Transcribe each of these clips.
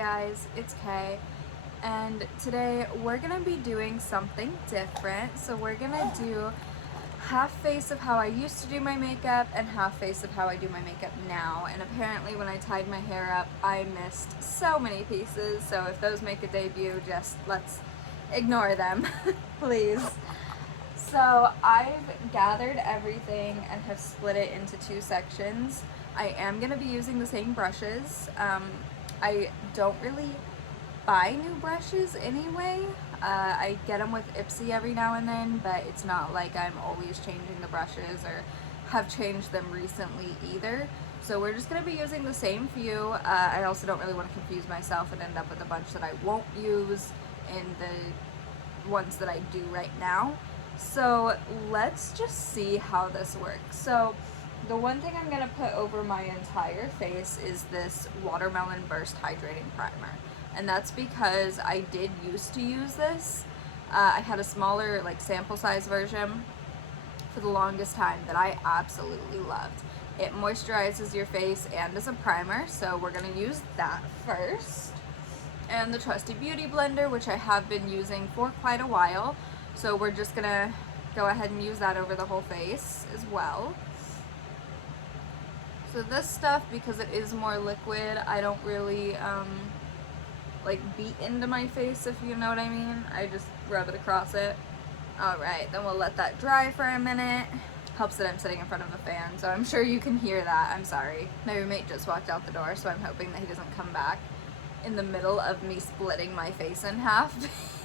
guys, it's Kay, and today we're gonna be doing something different. So we're gonna do half face of how I used to do my makeup and half face of how I do my makeup now. And apparently when I tied my hair up, I missed so many pieces, so if those make a debut, just let's ignore them, please. So I've gathered everything and have split it into two sections. I am going to be using the same brushes. I don't really buy new brushes anyway. I get them with Ipsy every now and then, but it's not like I'm always changing the brushes or have changed them recently either. So we're just going to be using the same few. I also don't really want to confuse myself and end up with a bunch that I won't use in the ones that I do right now. So let's just see how this works. So the one thing I'm going to put over my entire face is this Watermelon Burst Hydrating Primer. And that's because I did used to use this. I had a smaller sample size version for the longest time that I absolutely loved. It moisturizes your face and is a primer, so we're going to use that first. And the trusty Beauty Blender, which I have been using for quite a while. So we're just going to go ahead and use that over the whole face as well. So this stuff, because it is more liquid, I don't really beat into my face, if you know what I mean. I just rub it across it. Alright, then we'll let that dry for a minute. Helps that I'm sitting in front of a fan, so I'm sure you can hear that. I'm sorry. My roommate just walked out the door, so I'm hoping that he doesn't come back in the middle of me splitting my face in half,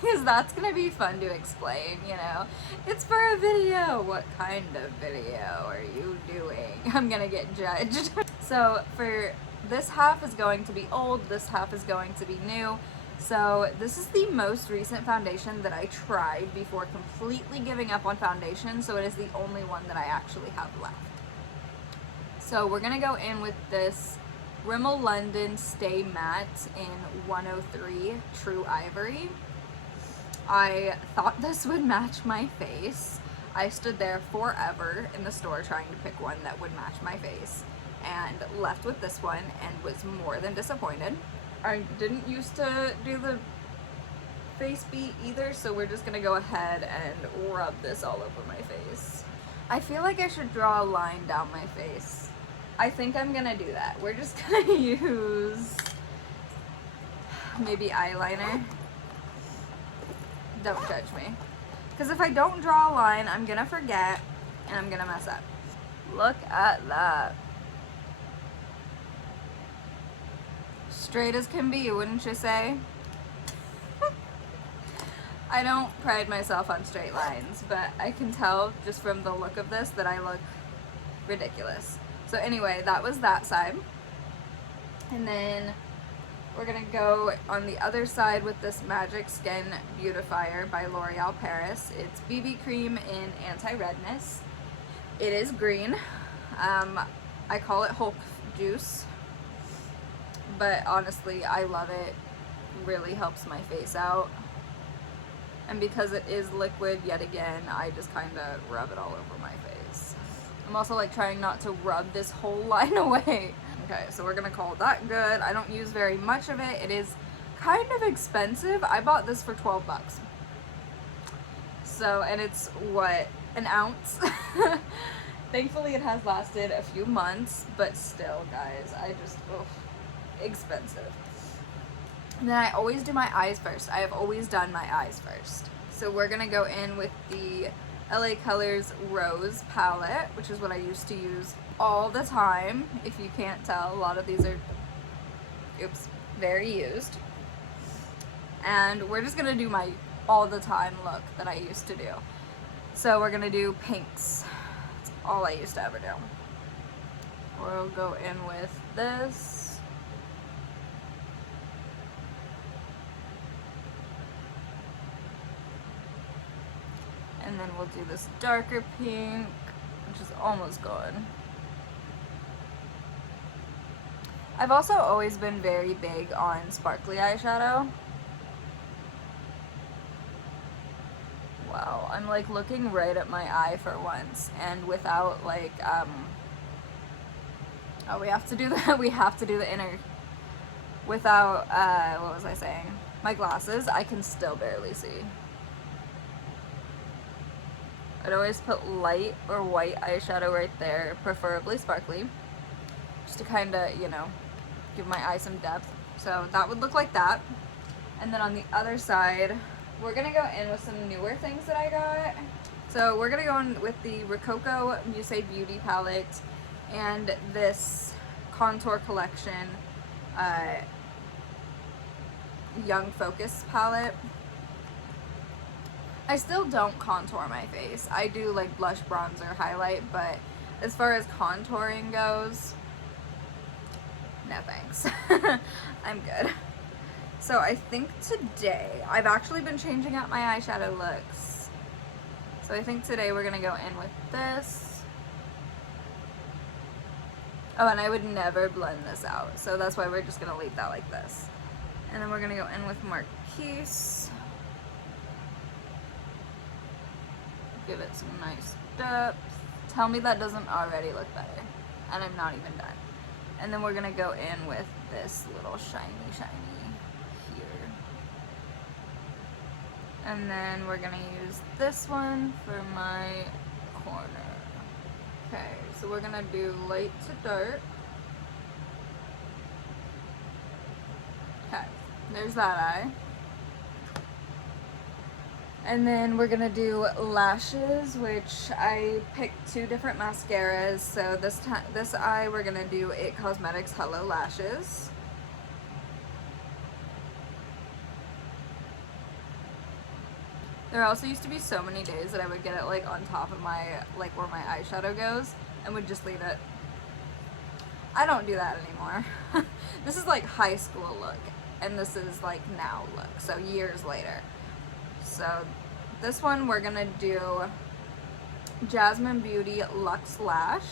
because that's gonna be fun to explain, you know. It's for a video. What kind of video are you doing? I'm gonna get judged. So for this half is going to be old, this half is going to be new. So this is the most recent foundation that I tried before completely giving up on foundation, so it is the only one that I actually have left. So we're gonna go in with this Rimmel London Stay Matte in 103 True Ivory. I thought this would match my face. I stood there forever in the store trying to pick one that would match my face, and left with this one and was more than disappointed. I didn't used to do the face beat either, so we're just gonna go ahead and rub this all over my face. I feel like I should draw a line down my face. I think I'm gonna do that. We're just gonna use maybe eyeliner. Don't judge me. Because if I don't draw a line, I'm gonna forget and I'm gonna mess up. Look at that. Straight as can be, wouldn't you say? I don't pride myself on straight lines, but I can tell just from the look of this that I look ridiculous. So anyway, that was that side. And then we're gonna go on the other side with this Magic Skin Beautifier by L'Oreal Paris. It's BB cream in anti-redness. It is green. I call it Hulk juice, but honestly I love it. Really helps my face out. And because it is liquid, yet again, I just kind of rub it all over my face. I'm also trying not to rub this whole line away. Okay, so we're gonna call that good. I don't use very much of it. It is kind of expensive. I bought this for 12 bucks. So, and it's what, an ounce? Thankfully it has lasted a few months, but still guys, I just, expensive. And then I always do my eyes first. I have always done my eyes first. So we're gonna go in with the LA Colors Rose palette, which is what I used to use all the time. If you can't tell, a lot of these are, very used. And we're just gonna do my all the time look that I used to do. So we're gonna do pinks. That's all I used to ever do. We'll go in with this. And then we'll do this darker pink, which is almost gone. I've also always been very big on sparkly eyeshadow. Wow, I'm looking right at my eye for once, and without oh, we have to do the inner without, what was I saying? My glasses, I can still barely see. I'd always put light or white eyeshadow right there, preferably sparkly, just to kind of, you know, give my eye some depth. So that would look like that. And then on the other side, we're gonna go in with some newer things that I got. So we're gonna go in with the Rococo Muse Beauty palette and this Contour Collection Young Focus palette. I still don't contour my face. I do like blush, bronzer, highlight, but as far as contouring goes, no thanks. I'm good. So I think today, I've actually been changing up my eyeshadow looks. So I think today we're gonna go in with this. Oh, and I would never blend this out. So that's why we're just gonna leave that like this. And then we're gonna go in with Marquise. Give it some nice depth. Tell me that doesn't already look better. And I'm not even done. And then we're gonna go in with this little shiny here. And then we're gonna use this one for my corner. Okay, so we're gonna do light to dark. Okay, there's that eye. And then we're gonna do lashes, which I picked 2 different mascaras. So this eye we're gonna do It Cosmetics Hello Lashes. There also used to be so many days that I would get it like on top of my, like where my eyeshadow goes, and would just leave it. I don't do that anymore. This is like high school look, and this is like now look, so years later. So this one we're gonna do Jasmine Beauty Luxe Lash.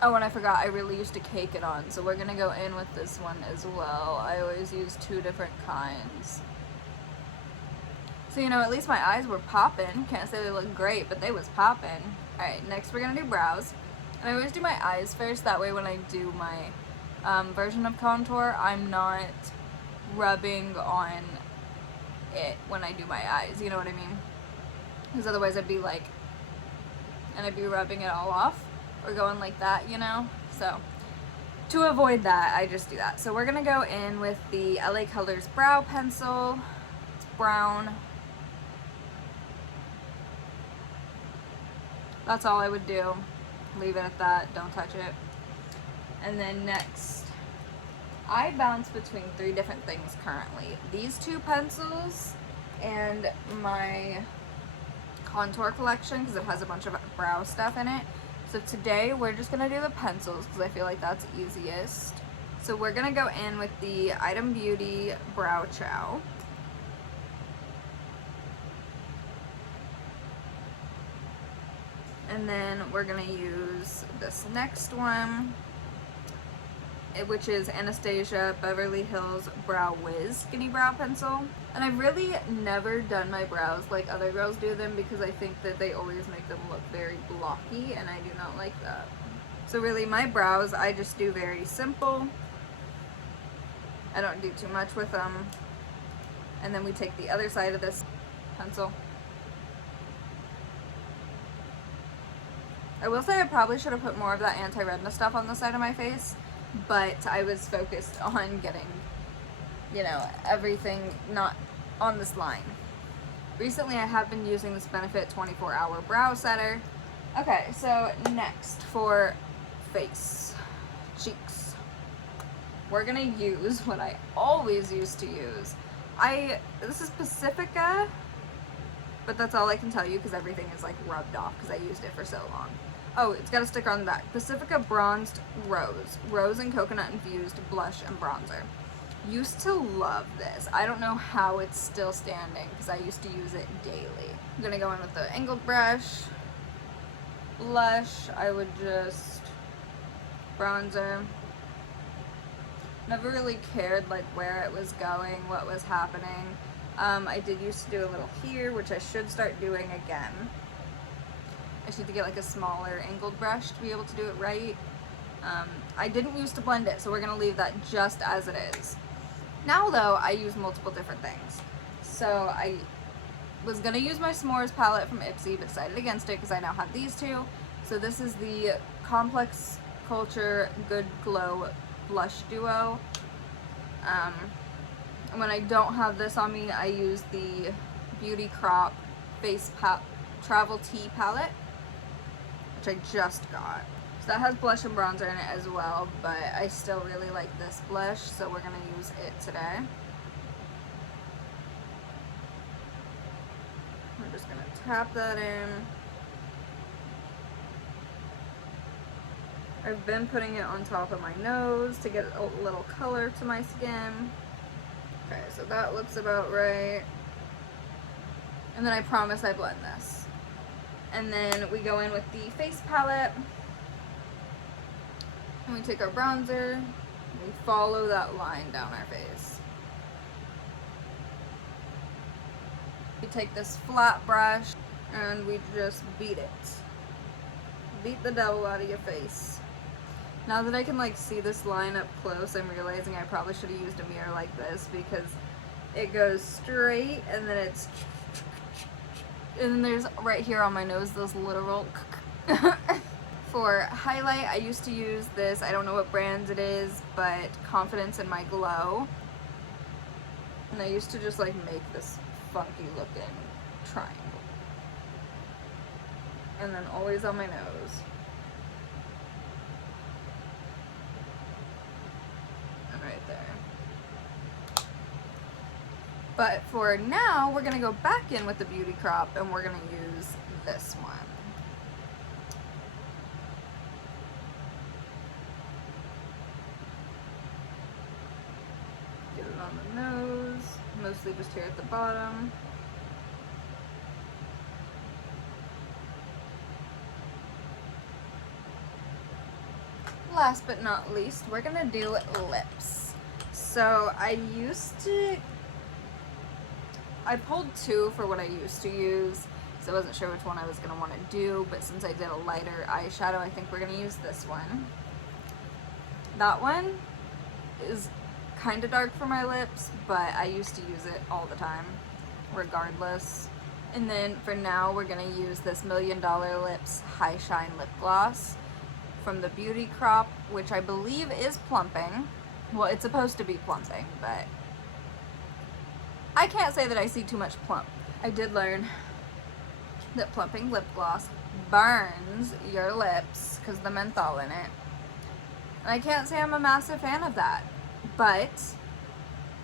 Oh, and I forgot, I really used to cake it on, so we're gonna go in with this one as well. I always use 2 different kinds. So, you know, at least my eyes were popping. Can't say they look great, but they was popping. Alright, next we're gonna do brows. And I always do my eyes first, that way when I do my version of contour, I'm not rubbing on it when I do my eyes, you know what I mean? Because otherwise I'd be like, and I'd be rubbing it all off, or going like that, you know? So, to avoid that, I just do that. So we're gonna go in with the LA Colors Brow Pencil. It's brown. That's all I would do. Leave it at that, don't touch it. And then next, I bounce between 3 different things currently. These 2 pencils and my contour collection, because it has a bunch of brow stuff in it. So today we're just gonna do the pencils because I feel like that's easiest. So we're gonna go in with the Item Beauty Brow Chow. And then we're gonna use this next one, which is Anastasia Beverly Hills Brow Wiz Skinny Brow Pencil. And I've really never done my brows like other girls do them because I think that they always make them look very blocky, and I do not like that. So really my brows, I just do very simple. I don't do too much with them. And then we take the other side of this pencil. I will say I probably should have put more of that anti-redness stuff on the side of my face, but I was focused on getting, you know, everything not on this line. Recently I have been using this Benefit 24-Hour Brow Setter. Okay, so next for face, cheeks. We're gonna use what I always used to use. This is Pacifica, but that's all I can tell you because everything is like rubbed off because I used it for so long. Oh, it's got a sticker on the back. Pacifica Bronzed Rose. Rose and Coconut Infused Blush and Bronzer. Used to love this. I don't know how it's still standing because I used to use it daily. I'm gonna go in with the angled brush. Blush, I would just bronzer. Never really cared like where it was going, what was happening. I did used to do a little here, which I should start doing again. I just need to get like a smaller angled brush to be able to do it right. I didn't used to blend it, so we're gonna leave that just as it is. Now though, I use multiple different things. So I was gonna use my S'mores palette from Ipsy, but decided against it because I now have these two. So this is the Complex Culture Good Glow Blush Duo. When I don't have this on me, I use the Beauty Crop Travel Tea palette, which I just got. So that has blush and bronzer in it as well, but I still really like this blush, so we're gonna use it today. We're just gonna tap that in. I've been putting it on top of my nose to get a little color to my skin. Okay, so that looks about right. And then I promise I blend this. And then we go in with the face palette. And we take our bronzer, and we follow that line down our face. We take this flat brush and we just beat it. Beat the devil out of your face. Now that I can like see this line up close, I'm realizing I probably should have used a mirror like this because it goes straight and then it's, and then there's right here on my nose those literal For highlight, I used to use this, I don't know what brand it is, but Confidence in My Glow. And I used to just like make this funky looking triangle. And then always on my nose. And right there. But for now, we're gonna go back in with the Beauty Crop and we're gonna use this one. Get it on the nose, mostly just here at the bottom. Last but not least, we're gonna do lips. So I pulled two for what I used to use, so I wasn't sure which one I was gonna want to do, but since I did a lighter eyeshadow, I think we're gonna use this one. That one is kind of dark for my lips, but I used to use it all the time, regardless. And then for now, we're gonna use this $1 Million Lips High Shine Lip Gloss from the Beauty Crop, which I believe is plumping. Well, it's supposed to be plumping, but I can't say that I see too much plump. I did learn that plumping lip gloss burns your lips because the menthol in it. And I can't say I'm a massive fan of that. But,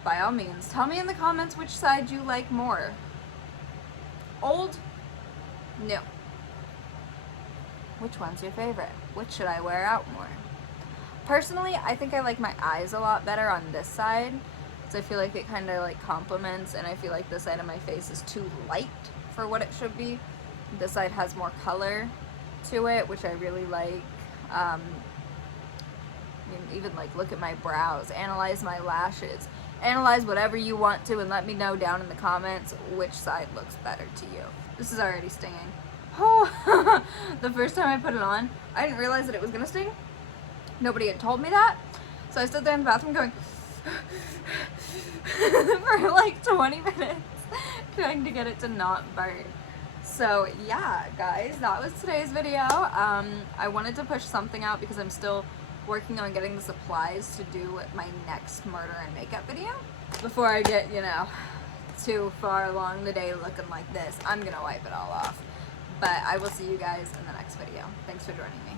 by all means, tell me in the comments which side you like more. Old? New? Which one's your favorite? Which should I wear out more? Personally, I think I like my eyes a lot better on this side. So I feel like it kind of like complements, and I feel like this side of my face is too light for what it should be. This side has more color to it, which I really like. You can even like look at my brows, analyze my lashes, analyze whatever you want to, and let me know down in the comments which side looks better to you. This is already stinging. Oh, the first time I put it on, I didn't realize that it was gonna sting. Nobody had told me that, so I stood there in the bathroom going for like 20 minutes trying to get it to not burn. So yeah, guys, that was today's video. I wanted to push something out because I'm still working on getting the supplies to do my next murder and makeup video. Before I get, you know, too far along the day looking like this, I'm gonna wipe it all off. But I will see you guys in the next video. Thanks for joining me.